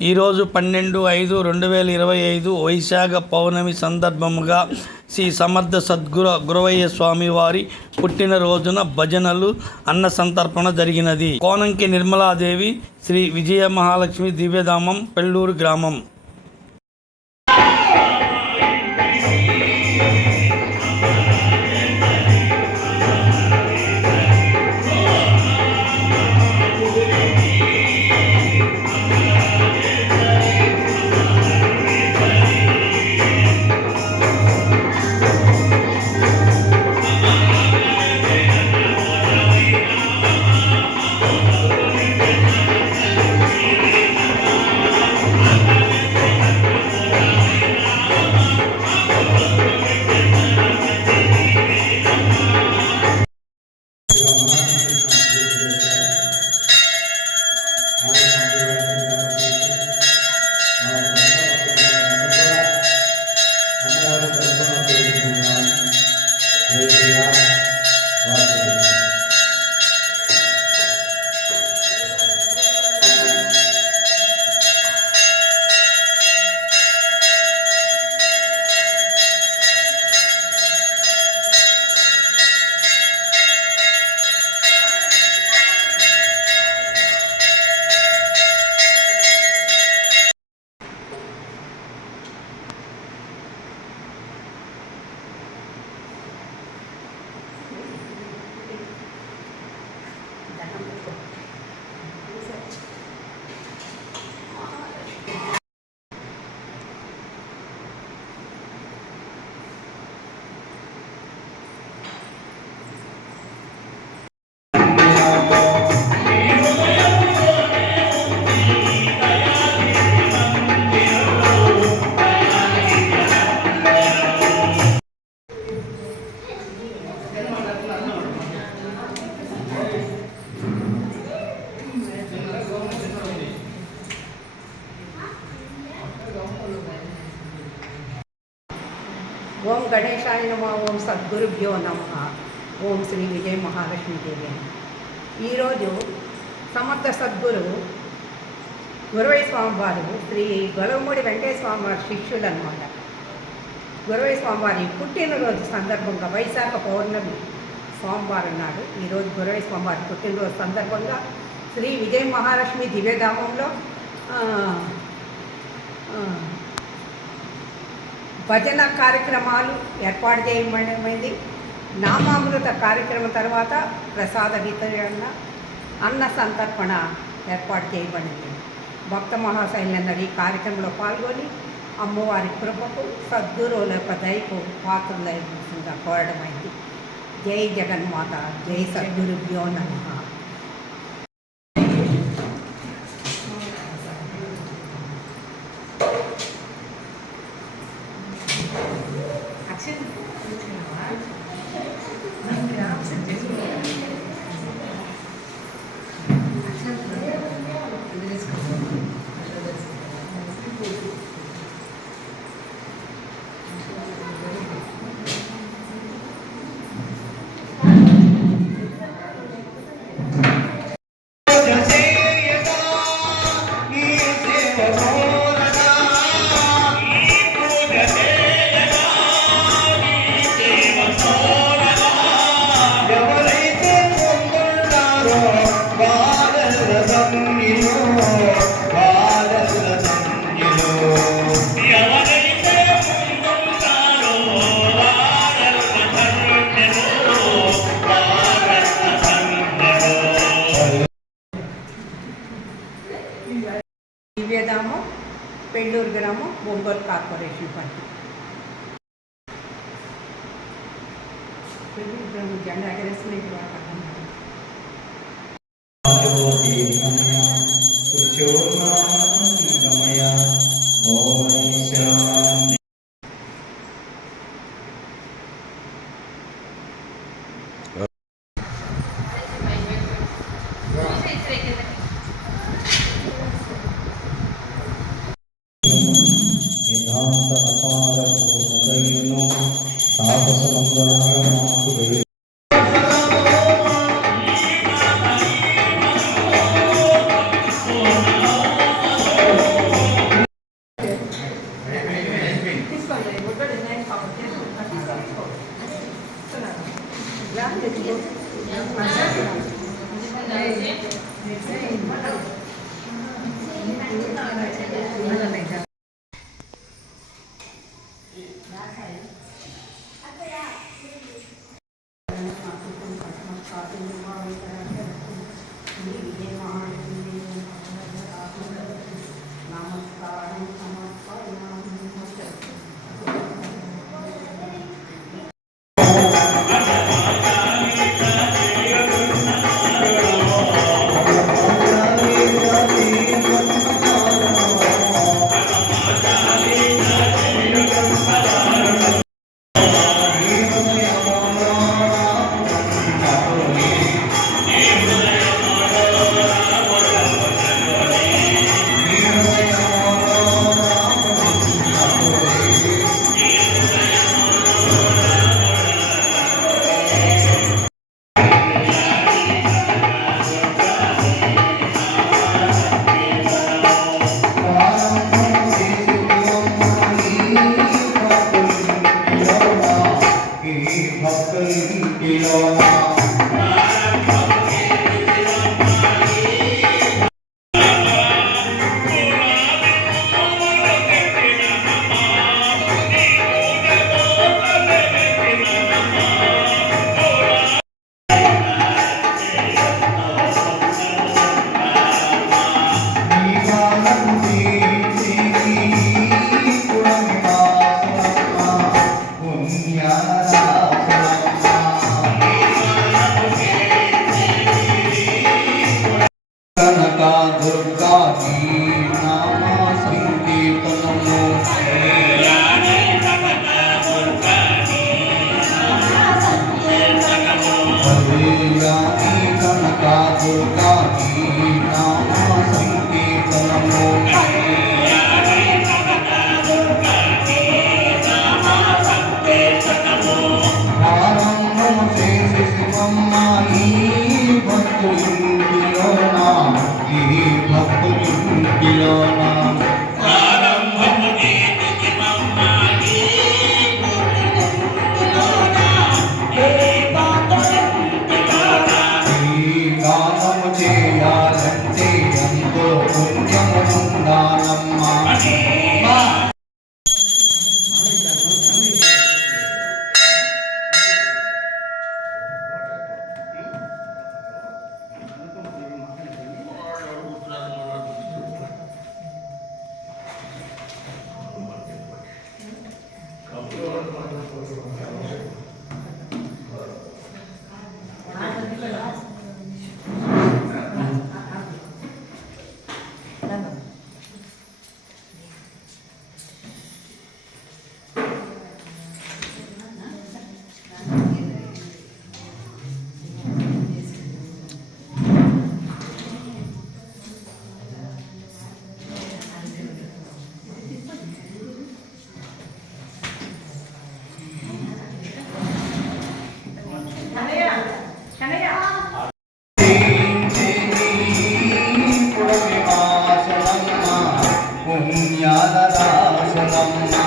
ఈరోజు 12/5/2025 వైశాఖ పౌర్ణమి సందర్భముగా శ్రీ సమర్థ గురవయ్య స్వామి వారి పుట్టినరోజున భజనలు అన్న సంతర్పణ జరిగినది. కోనంకి నిర్మలాదేవి, శ్రీ విజయ మహాలక్ష్మి దివ్యధామం, పెళ్ళూరు గ్రామం. ఓం గణేశాయ నమః. ఓం సద్గురుభ్యో నమః. ఓం శ్రీ విజయ మహాలక్ష్మీదేవి. ఈరోజు సమర్థ సద్గురు గురవయ్య స్వామి వారు శ్రీ గొలవమూడి వెంకటేశ్వర స్వామి వారి శిష్యులు అన్నమాట. గురవయ్య స్వామి వారి పుట్టినరోజు సందర్భంగా వైశాఖ పౌర్ణమి సోమవారం నాడు ఈరోజు గురవయ్య స్వామి వారి పుట్టినరోజు సందర్భంగా శ్రీ విజయ మహాలక్ష్మి దివ్యధామంలో భజన కార్యక్రమాలు ఏర్పాటు చేయబడింది. నామామృత కార్యక్రమం తర్వాత ప్రసాద వితరణ, అన్న సంతర్పణ ఏర్పాటు చేయబడింది. భక్త మహాశైలందరూ ఈ కార్యక్రమంలో పాల్గొని అమ్మవారి కృపకు, సద్గురువుల యొక్క దయకు పాత్రలైగా కోరడమైంది. జై జగన్మాత, జై సద్గురుభ్యో నమః. దివ్యధామం, పెళ్ళూరు గ్రామం, ఒంగోలు కార్పొరేషన్ పార్టీ. పెళ్ళూరు గ్రామం జెండా ఎగరేసిన గానము చేయాలంటే ఎంతో పుణ్యముండాలమ్మా. పుణ్యాల రాశనమ్మ